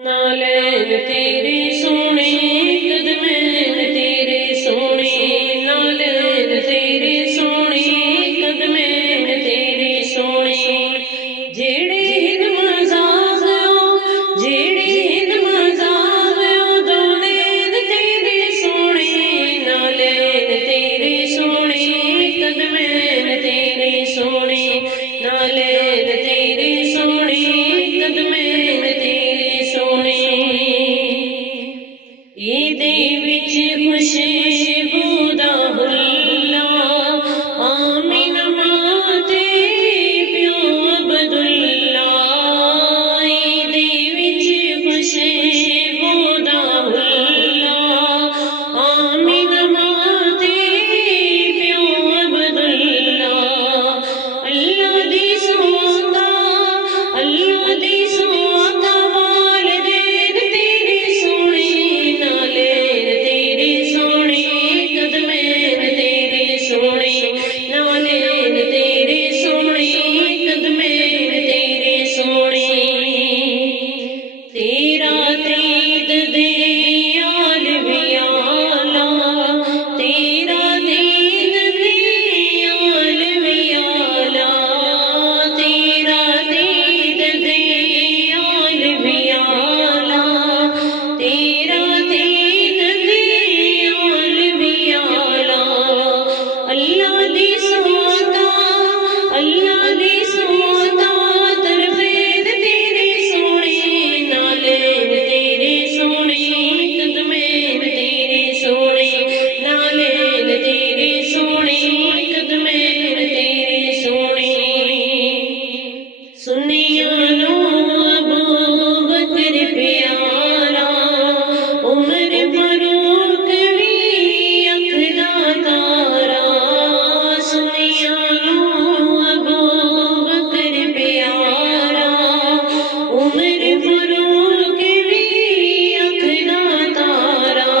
नालैन तेरे सोने कदमैन तेरे सोने, नालैन तेरे सोने कदमैन तेरे सोने। जेड़े हिंद मजाक जेड़े हिंद मजाक दो नैन तेरे सोने, नालैन तेरे सोने कदमैन तेरे सोने, नालैन तेरे सोने कदमैन तेरे सोने। ईदे विच खुशबू दा हुल्ला आमीना मां ते प्यो अब्दुल्ला। ईदे विच खुशबू दा हुल्ला आमीना मां ते प्यो अब्दुल्ला। अल्लाह दी सौंदा अल्लाह दी सौंदा वालिदैन तेरे सोने, नालैन तेरे सोने कदमैन तेरे सोने, नालैन तेरे सोने कदमैन तेरे सोने। तेरा दीद दे आल भी आला, तेरा दीद दे आल भी आला, तेरा दीद दे आल भी आला, तेरा दीद दे आल भी आला। अल्लाह दी सौंदा अल्लाह दी सौंदा दरवेद तेरे सोने, नालैन तेरे सोने कदमैन तेरे सोने, नालैन तेरे सोने कदमैन तेरे सोने। सुनिया नो अबू बकर प्यारा, उमर फारूक भी अख दा तारा। सुनिया नो अबू बकर प्यारा, उमर फारूक भी अख दा तारा।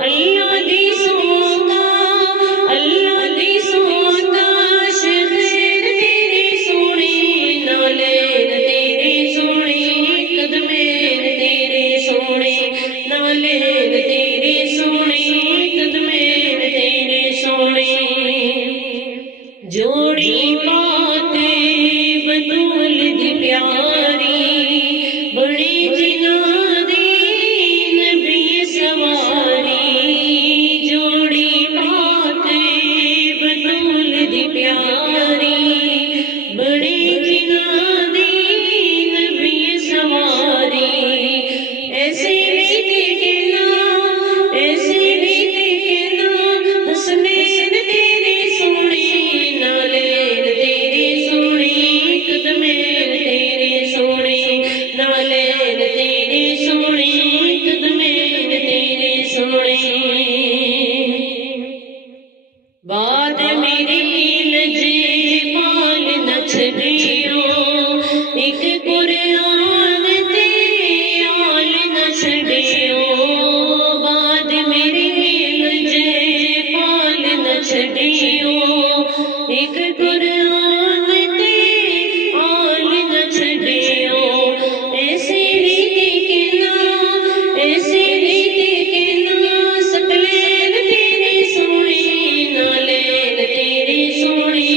अल्लाह दी सौंदा अल्लाह दी सौंदा शहर तेरे सोने, नालैन तेरे सोने कदमैन तेरे सोने, नालैन तेरे सोने कदमैन तेरे सोने। जोड़ी पाक बतूल दी प्यारी, बड़ी जिना दी नबी सवारी। जोड़ी पाक बतूल दी प्यारी, बड़ी जिना दी नबी सवारी। ऐसे रीते के ना ऐसे रीते के ना हसनैन तेरे सोने, नालैन तेरे सोने कदमैन तेरे सोने, नालैन तेरे सोने कदमैन तेरे सोने। बाद मेरी लजपाल न छड़ियो, एक कुरआन ते आल न छड़ियो। बाद मेरी लजपाल न छड़ियो, एक कुरआन ते आल न छड़ियो। ऐसे रीते के ना ऐसे रीते के ना सकलैन तेरे सोने, नालैन तेरे सोने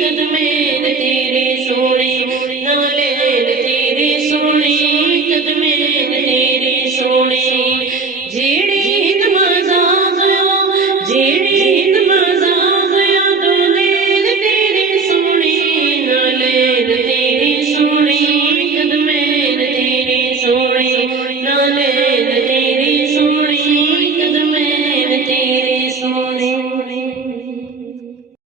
कदमैन तेरे सोने, नालैन तेरे सोने कदमैन तेरे सोने। जेड़े हिंद मजाक जेड़े